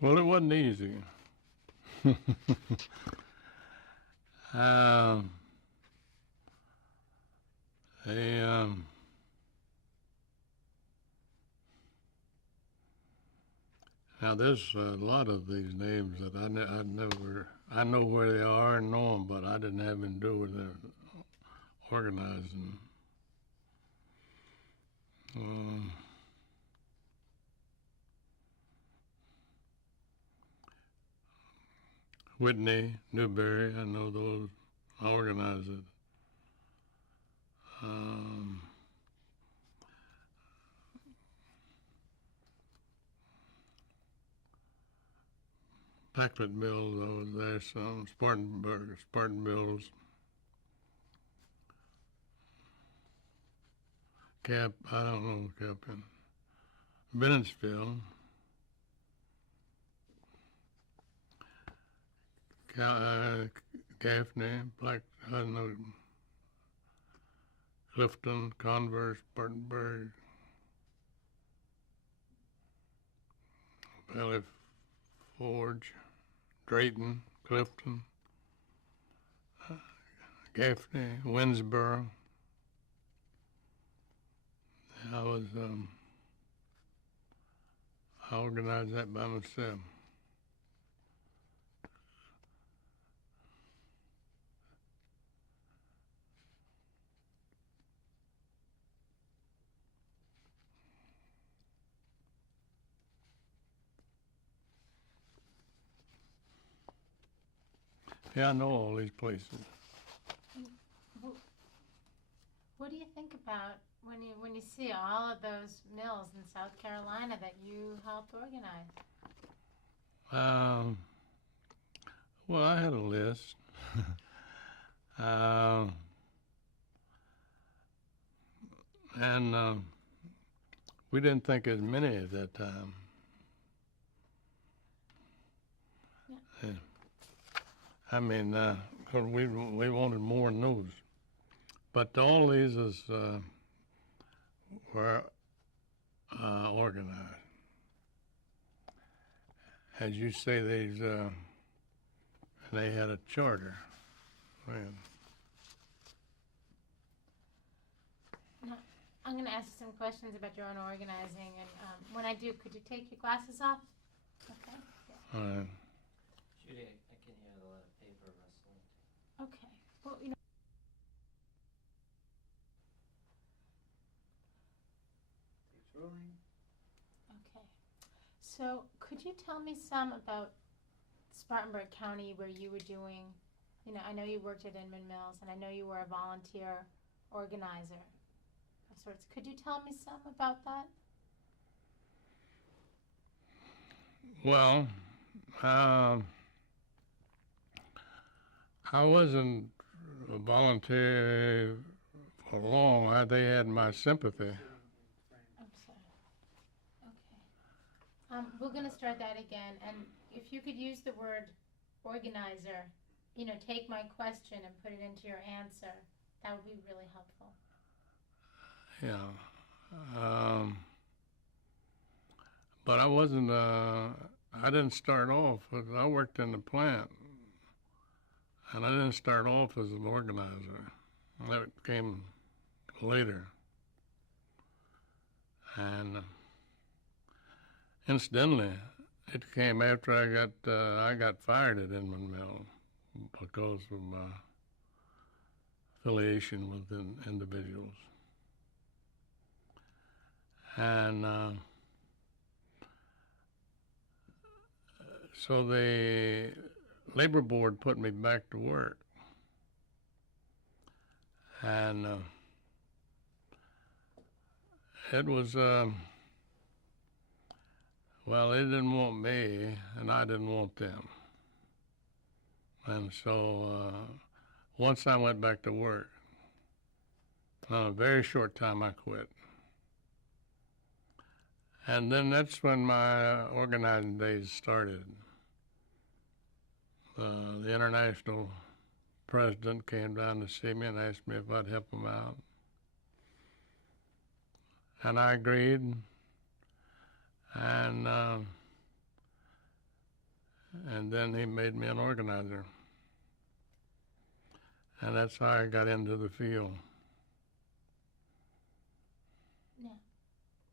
Well, it wasn't easy. um, they, now there's a lot of these names that I never, I know where they are and know them, but I didn't have anything to do with their organizing. Um, Whitney, Newberry, I know those. I organized it. Um, Packlet Mills, I was there some. Spartan Mills, Cap, I don't know, Captain. Bennettsville, Gaffney, Black, I don't know, Clifton, Converse, Spartanburg, Valley Forge, Drayton, Clifton, Gaffney, Winsboro. I was, I organized that by myself. Yeah, I know all these places. What do you think about when you see all of those mills in South Carolina that you helped organize? Um, well, I had a list. um, and we didn't think as many at that time. Yeah. I mean, 'cause we wanted more news. But all these were organized. As you say, they had a charter. Man. Now, I'm going to ask you some questions about your own organizing, and when I do, could you take your glasses off? Okay. All right. Judy, I can hear a lot of paper rustling. Okay. Well, you know. It's rolling. Okay. So, could you tell me some about Spartanburg County where you were doing, I know you worked at Inman Mills and I know you were a volunteer organizer of sorts. Could you tell me some about that? Well, um, I wasn't a volunteer for long. They had my sympathy. I'm sorry. Okay. We're going to start that again. And if you could use the word organizer, take my question and put it into your answer, that would be really helpful. Yeah. But I wasn't, I didn't start off, I worked in the plant, and I didn't start off as an organizer. That came later. And incidentally, it came after I got fired at Inman Mill because of my affiliation with individuals. And so the labor board put me back to work. And it was, well, they didn't want me, and I didn't want them. And so once I went back to work, in a very short time I quit. And then that's when my organizing days started. The international president came down to see me and asked me if I'd help him out. And I agreed. And and then he made me an organizer. And that's how I got into the field. Now,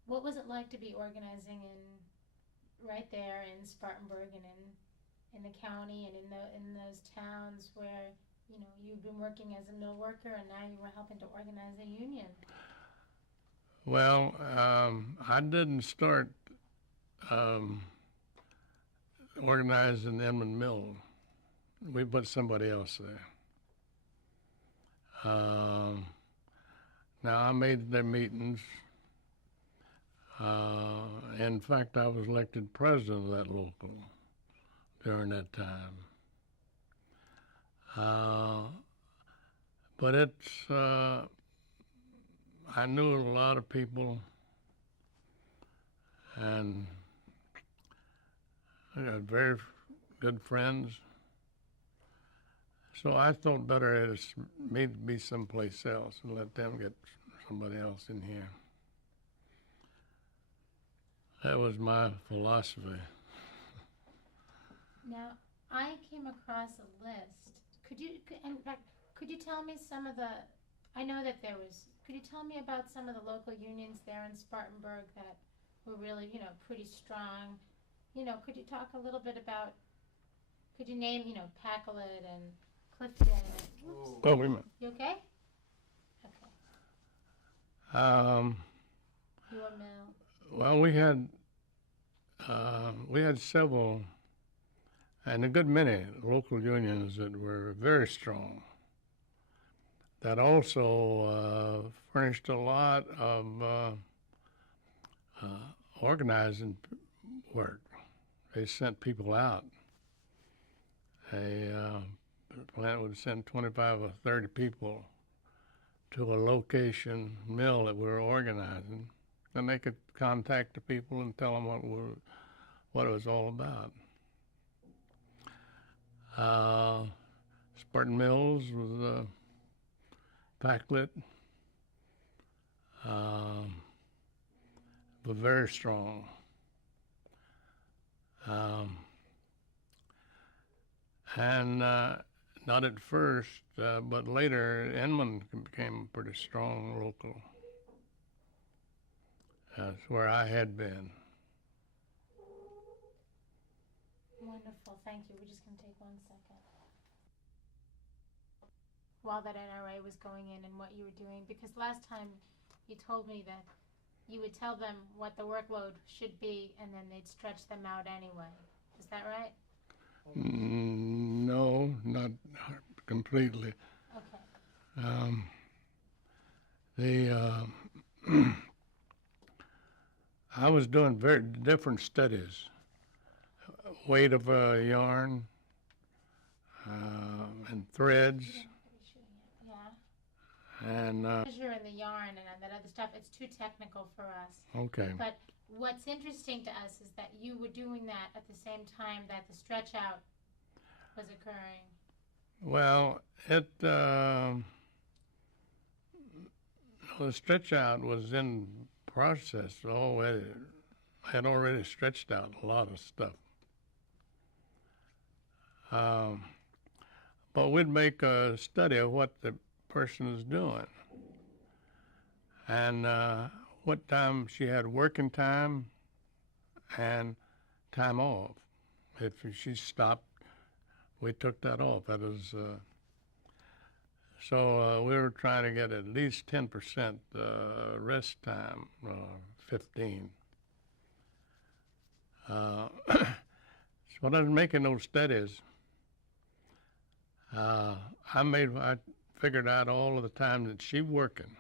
what was it like to be organizing right there in Spartanburg and in the county and in those towns where you've been working as a mill worker and now you were helping to organize a union? Well, I didn't start organizing Inman Mill. We put somebody else there. Now, I made their meetings. In fact, I was elected president of that local during that time. But I knew a lot of people, and I got very good friends. So I thought better it's me to be someplace else and let them get somebody else in here. That was my philosophy. Now, I came across a list. Could you tell me some of the, I know that could you tell me about some of the local unions there in Spartanburg that were really, pretty strong? Could you talk a little bit about, could you name, Pacolet and Clifton? Oh, wait a minute. You okay? Okay. Your mill. Well, we had several, and a good many local unions that were very strong, that also furnished a lot of organizing work. They sent people out. The plant would send 25 or 30 people to a location mill that we were organizing, and they could contact the people and tell them what it was all about. Spartan Mills was Pacolet, but very strong. And not at first, but later, Inman became pretty strong local. That's where I had been. Wonderful, thank you. We're just going to take 1 second. While that NRA was going in and what you were doing, because last time you told me that you would tell them what the workload should be and then they'd stretch them out anyway. Is that right? No, not completely. Okay. I was doing very different studies. Weight of yarn and threads. Yeah. And Measure and the yarn and that other stuff, it's too technical for us. okay. But what's interesting to us is that you were doing that at the same time that the stretch out was occurring. Well, the stretch out was in process already. I had already stretched out a lot of stuff. But we'd make a study of what the person is doing and what time she had working time and time off. If she stopped, we took that off. That was so we were trying to get at least 10% rest time, 15. So when I was making those studies, I figured out all of the time that she working,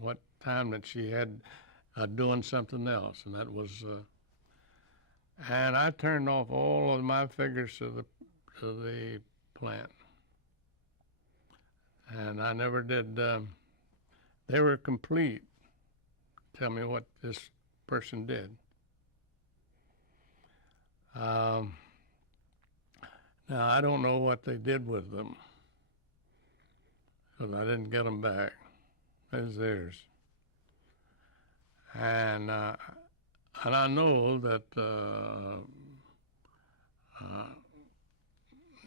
what time that she had doing something else, and that was. And I turned off all of my figures to the plant, and I never did. They were complete. Tell me what this person did. Now, I don't know what they did with them, because I didn't get them back. It was theirs. And I know that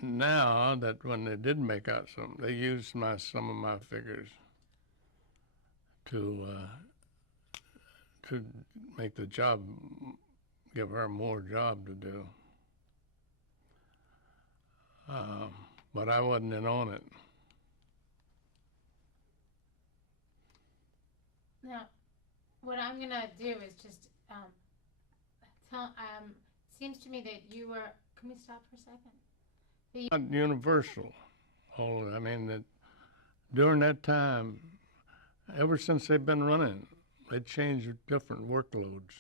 Now that when they did make out some, they used some of my figures to make the job, give her more job to do. But I wasn't in on it. Now, what I'm gonna do is just seems to me that you were. Can we stop for a second? Not universal. I mean, that during that time, ever since they've been running, they changed different workloads.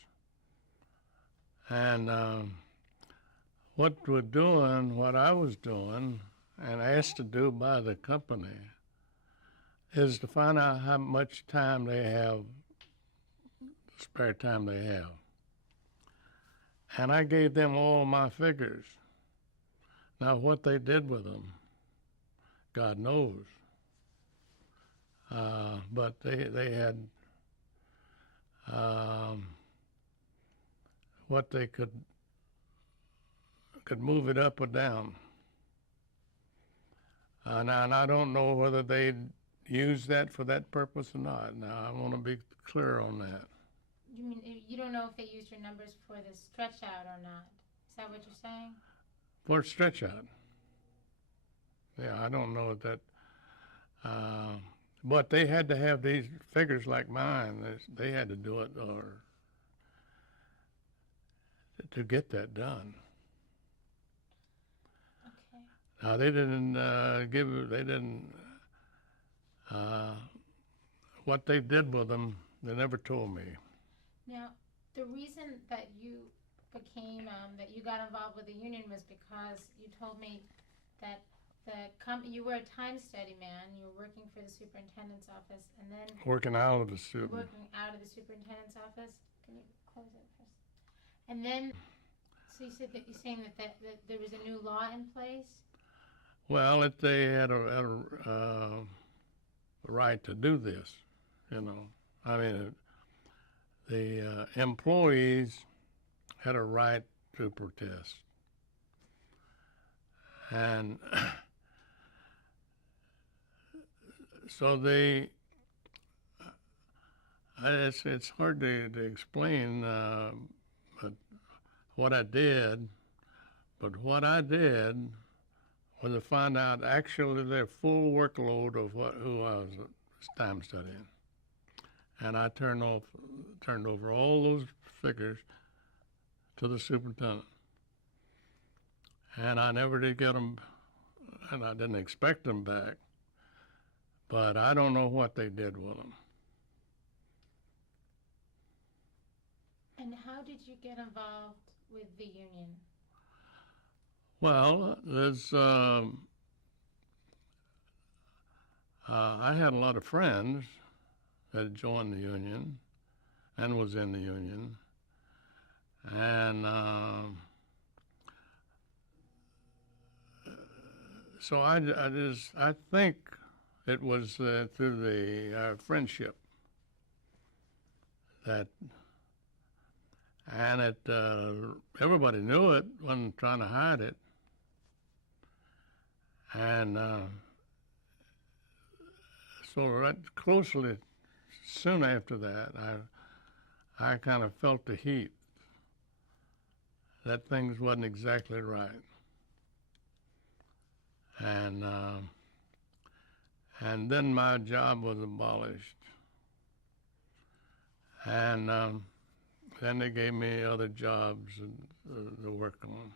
And what I was doing, and asked to do by the company, is to find out how much time they have, spare time they have. And I gave them all my figures. Now, what they did with them, God knows. But they had what they could move it up or down. And I don't know whether they'd use that for that purpose or not. Now, I want to be clear on that. You mean you don't know if they used your numbers for the stretch out or not? Is that what you're saying? For stretch out. Yeah, I don't know that. But they had to have these figures like mine. They had to do it or to get that done. Okay. Now they didn't what they did with them. They never told me. Now, the reason that you became that you got involved with the union was because you told me that you were a time study man. You were working for the superintendent's office, and then Working out of the super. working out of the superintendent's office. Can you close it first? And then, so you said that you're saying that there was a new law in place. Well, they had a right to do this, you know. I mean, the employees had a right to protest. And so it's hard to explain but what I did, but what I did was to find out actually their full workload of who I was time studying. And I turned over all those figures to the superintendent. And I never did get them, and I didn't expect them back, but I don't know what they did with them. And how did you get involved with the union? Well, I had a lot of friends that joined the union and was in the union, and so I think it was through the friendship that, and everybody knew it, wasn't trying to hide it, and so right closely, soon after that, I kind of felt the heat that things wasn't exactly right. And then my job was abolished. And then they gave me other jobs to work on.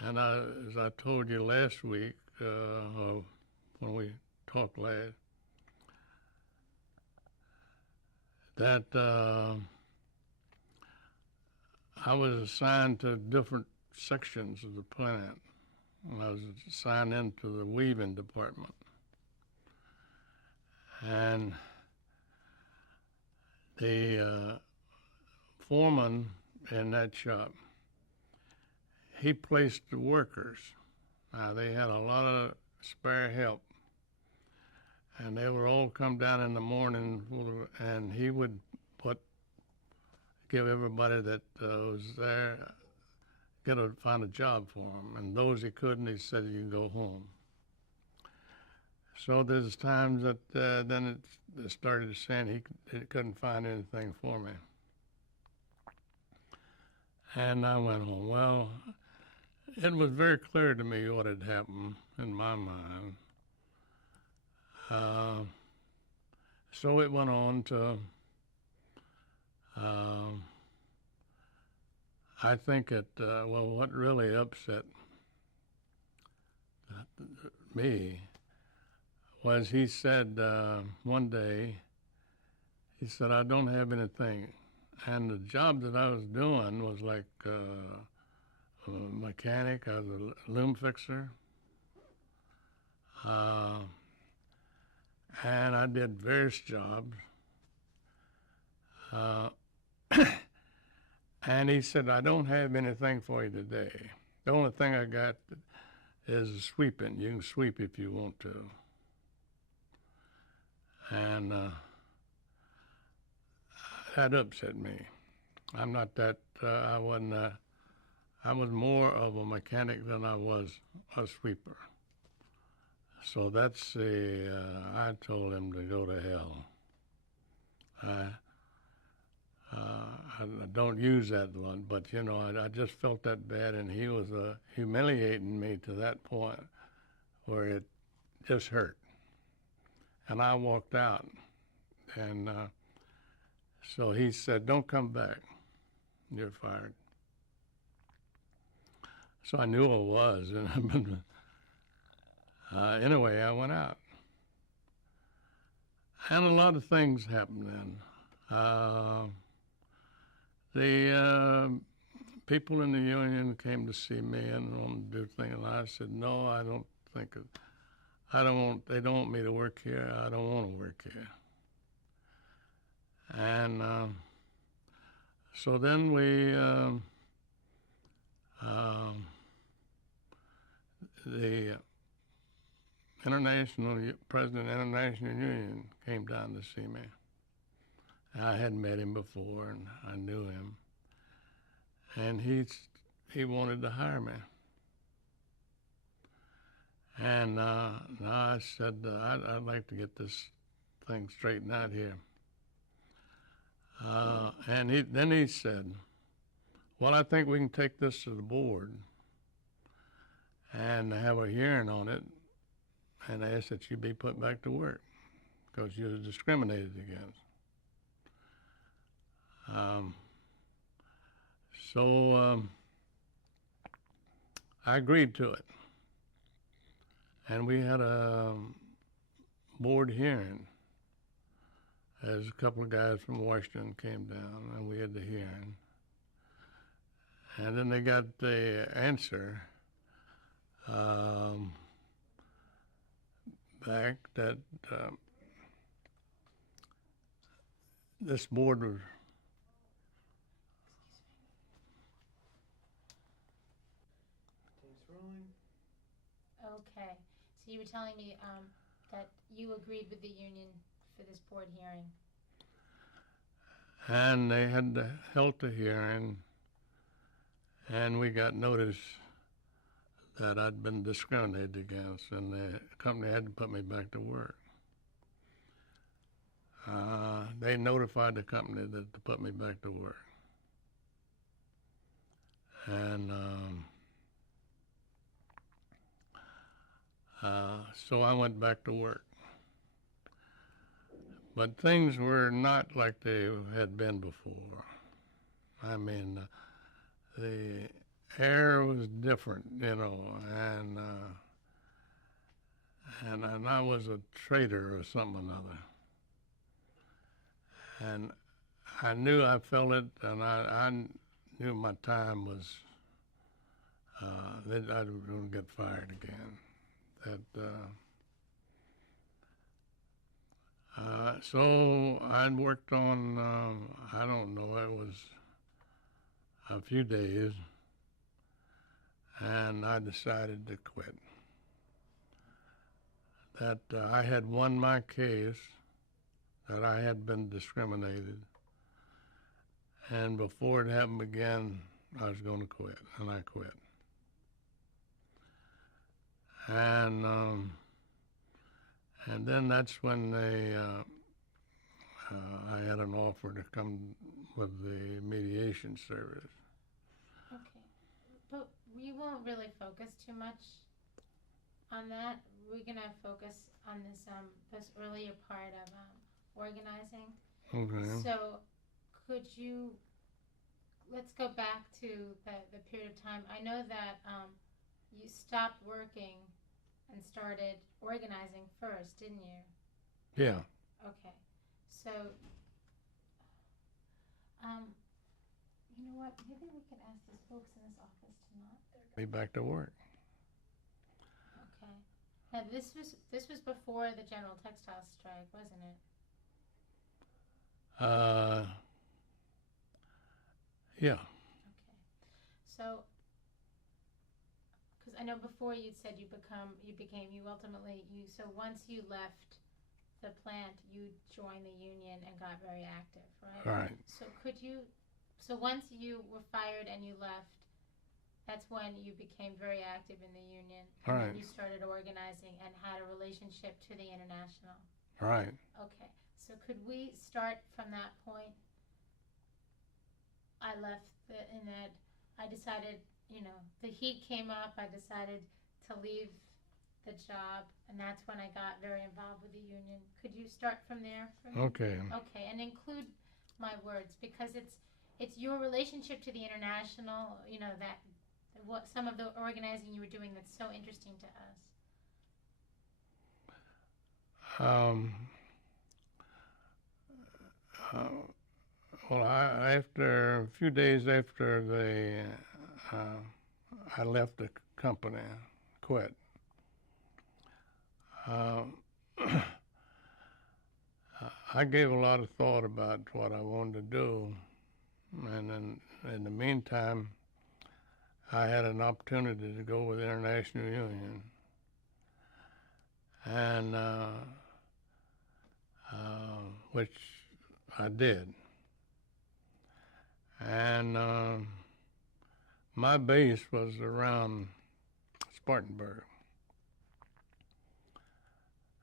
And as I told you last week, when we talked last, that I was assigned to different sections of the plant. I was assigned into the weaving department. And the foreman in that shop, he placed the workers. Now, they had a lot of spare help. And they would all come down in the morning, and he would give everybody that was there find a job for him. And those he couldn't, he said, you can go home. So there's times that then it started saying he couldn't find anything for me. And I went home. Well, it was very clear to me what had happened in my mind. So it went on to, I think what really upset me was he said one day, he said, I don't have anything. And the job that I was doing was like a mechanic. I was a loom fixer. And I did various jobs. And he said, I don't have anything for you today. The only thing I got is sweeping. You can sweep if you want to. And that upset me. I'm not that, I was more of a mechanic than I was a sweeper. So I told him to go to hell. I don't use that one, but I just felt that bad, and he was humiliating me to that point where it just hurt. And I walked out, and so he said, don't come back. You're fired. So I knew I was, and anyway, I went out. And a lot of things happened then. The people in the union came to see me and wanted to do things, and I said, no, I don't think it. They don't want me to work here. I don't want to work here. And so then the President of the International Union came down to see me. I had met him before, and I knew him. And he wanted to hire me. And I said, I'd like to get this thing straightened out here. And then he said, well, I think we can take this to the board and have a hearing on it and ask that you be put back to work because you were discriminated against. So I agreed to it. And we had a board hearing as a couple of guys from Washington came down, and we had the hearing. And then they got the answer back that this board was Okay, so you were telling me that you agreed with the union for this board hearing. And they had held the hearing, and we got notice that I'd been discriminated against, and the company had to put me back to work. They notified the company to put me back to work. And so I went back to work. But things were not like they had been before. I mean, the air was different, and I was a traitor or something or another. And I knew I felt it, and I knew my time was, that I was going to get fired again. So I'd worked on, I don't know, it was a few days, and I decided to quit. That I had won my case, that I had been discriminated, and before it happened again, I was going to quit, and I quit. And then that's when I had an offer to come with the mediation service. Okay, but we won't really focus too much on that. We're gonna focus on this earlier part of organizing. Okay. So, could you? Let's go back to the period of time. I know that you stopped working and started organizing first, didn't you? Yeah. Okay. So, you know what? Maybe we could ask these folks in this office to not. Be back to work. Okay. Now this was before the general textile strike, wasn't it? Yeah. Okay. So, because I know before you said you ultimately so once you left the plant, you joined the union and got very active, right? Right. So once you were fired and you left, that's when you became very active in the union. And Right. then you started organizing and had a relationship to the International. Right. Okay. So could we start from that point? I left I decided, the heat came up. I decided to leave the job, and that's when I got very involved with the union. Could you start from there for me? Okay. Okay, and include my words, because it's your relationship to the International, what some of the organizing you were doing that's so interesting to us. Well, after a few days after I left the company, quit. I gave a lot of thought about what I wanted to do, and then in the meantime, I had an opportunity to go with the International Union, and which I did. And my base was around Spartanburg,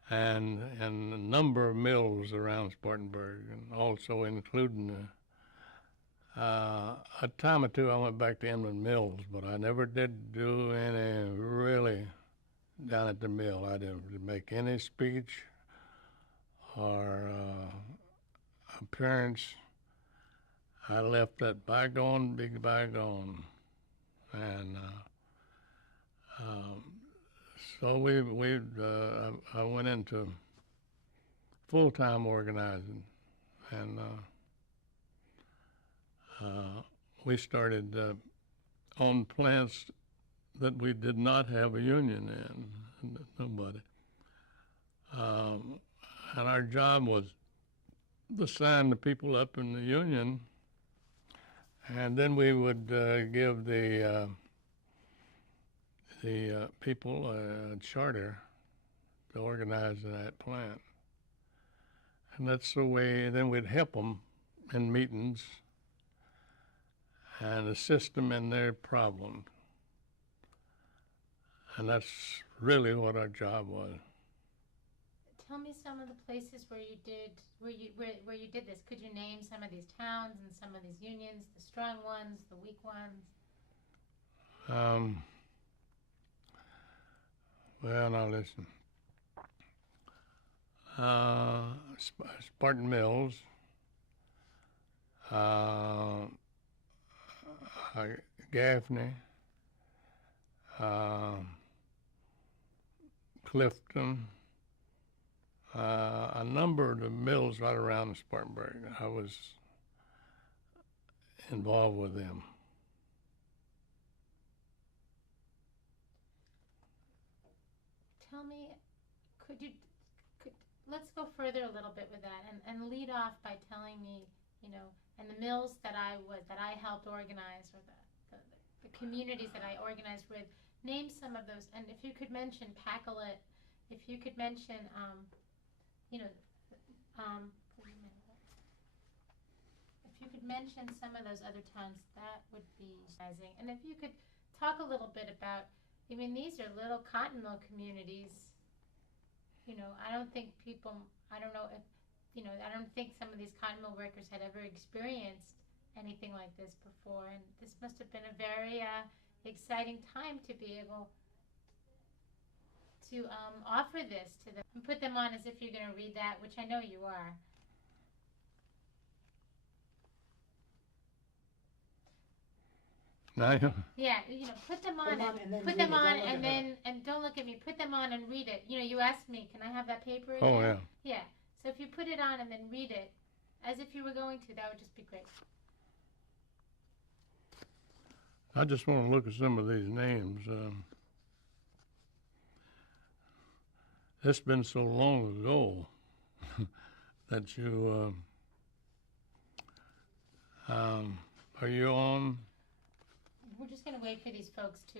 and a number of mills around Spartanburg, and also including a time or two I went back to Inland Mills, but I never did do any really down at the mill. I didn't make any speech or appearance. I left that bygone, big bygone, and so I went into full-time organizing, and we started on plants that we did not have a union in, nobody. And our job was to sign the people up in the union, and then we would give the people a charter to organize in that plant. And that's the way, then we'd help them in meetings and assist them in their problems. And that's really what our job was. Tell me some of the places where you did this. Could you name some of these towns and some of these unions, the strong ones, the weak ones? Well, now listen. Spartan Mills, Gaffney, Clifton, a number of the mills right around Spartanburg. I was involved with them. Tell me, let's go further a little bit with that and lead off by telling me, and the mills that I helped organize, or the communities that I organized with, name some of those. And if you could mention Pacolet, if you could mention, if you could mention some of those other towns, that would be amazing. And if you could talk a little bit about, I mean, these are little cotton mill communities. You know, I don't think people, I don't know if, you know, I don't think some of these cotton mill workers had ever experienced anything like this before. And this must have been a very exciting time to be able to offer this to them and put them on as if you're going to read that, which I know you are. Now, Yeah, you know, put them on and then put read them it. on Don't look and at then and don't look at me. Put them on and read it. You know, you asked me, can I have that paper oh again? yeah. Yeah. So if you put it on and then read it as if you were going to, that would just be great. I just want to look at some of these names. It's been so long ago that you. Are you on? We're just gonna wait for these folks to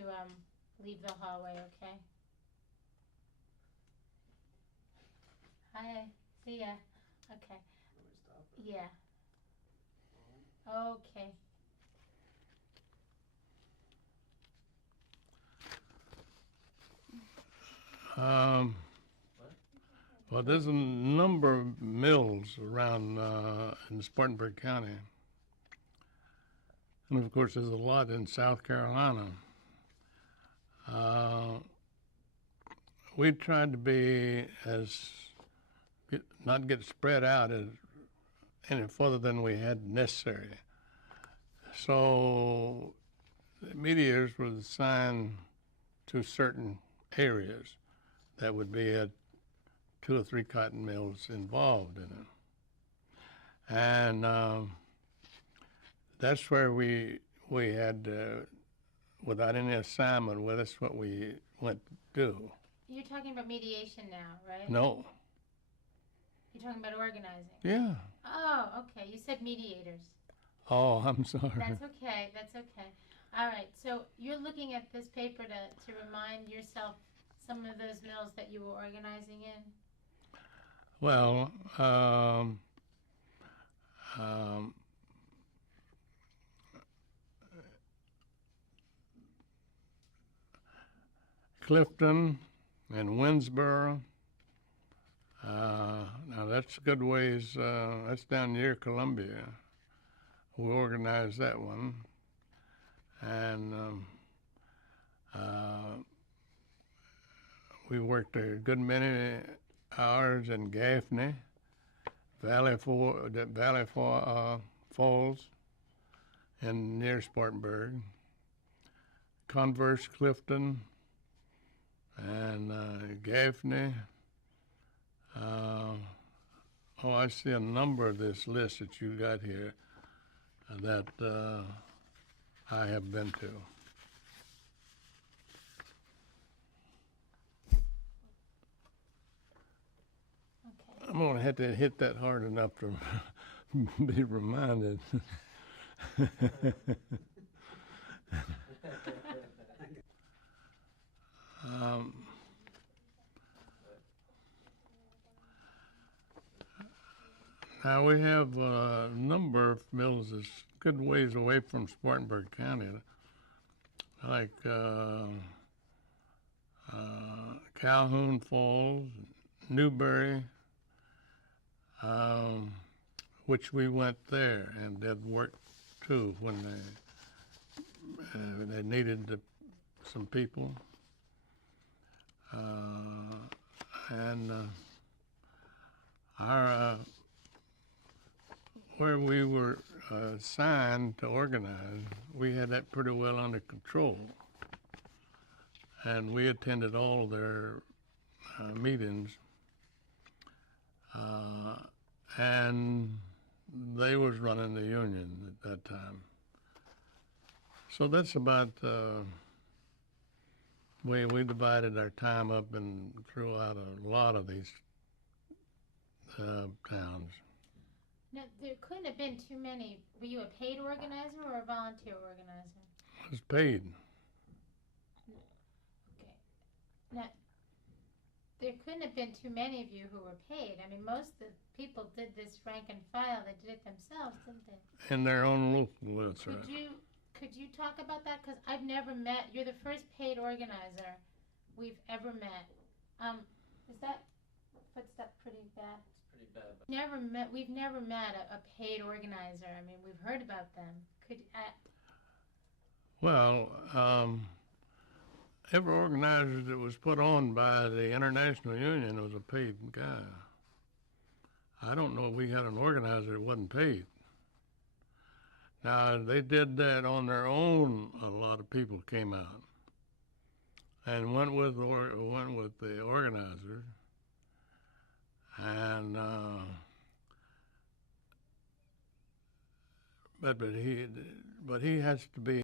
leave the hallway, okay? Hi. See ya. Okay. Yeah. Okay. Well, there's a number of mills around in Spartanburg County. And of course, there's a lot in South Carolina. We tried to be not get spread out any further than we had necessary. So the mediators were assigned to certain areas that would be 2 or 3 cotton mills involved in it. And that's where we had, without any assignment with us, what we went to do. You're talking about mediation now, right? No. You're talking about organizing. Yeah. Oh, okay. You said mediators. Oh, I'm sorry. That's okay. That's okay. All right. So you're looking at this paper to remind yourself some of those mills that you were organizing in? Well, Clifton and Winsboro. Now that's a good ways. That's down near Columbia. We organized that one, and we worked a good many hours in Gaffney, Valley Falls, and near Spartanburg, Converse, Clifton, and Gaffney. I see a number of this list that you got here that I have been to. Okay. I'm gonna have to hit that hard enough to be reminded. Now we have a number of mills that's good ways away from Spartanburg County, like Calhoun Falls, Newberry, which we went there and did work too when they needed some people, and our where we were assigned to organize, we had that pretty well under control, and we attended all their meetings, and they was running the union at that time. So that's about the way we divided our time up and throughout a lot of these towns. Now, there couldn't have been too many. Were you a paid organizer or a volunteer organizer? I was paid. Okay. Now, there couldn't have been too many of you who were paid. I mean, most of the people did this rank and file. They did it themselves, didn't they? In their own local, that's right. Could you talk about that? Because I've never met. You're the first paid organizer we've ever met. Is that footstep pretty bad? It's pretty bad. But We've never met a paid organizer. I mean, we've heard about them. Well, every organizer that was put on by the International Union was a paid guy. I don't know if we had an organizer that wasn't paid. Now, they did that on their own. A lot of people came out and went with the organizer, and but he has to be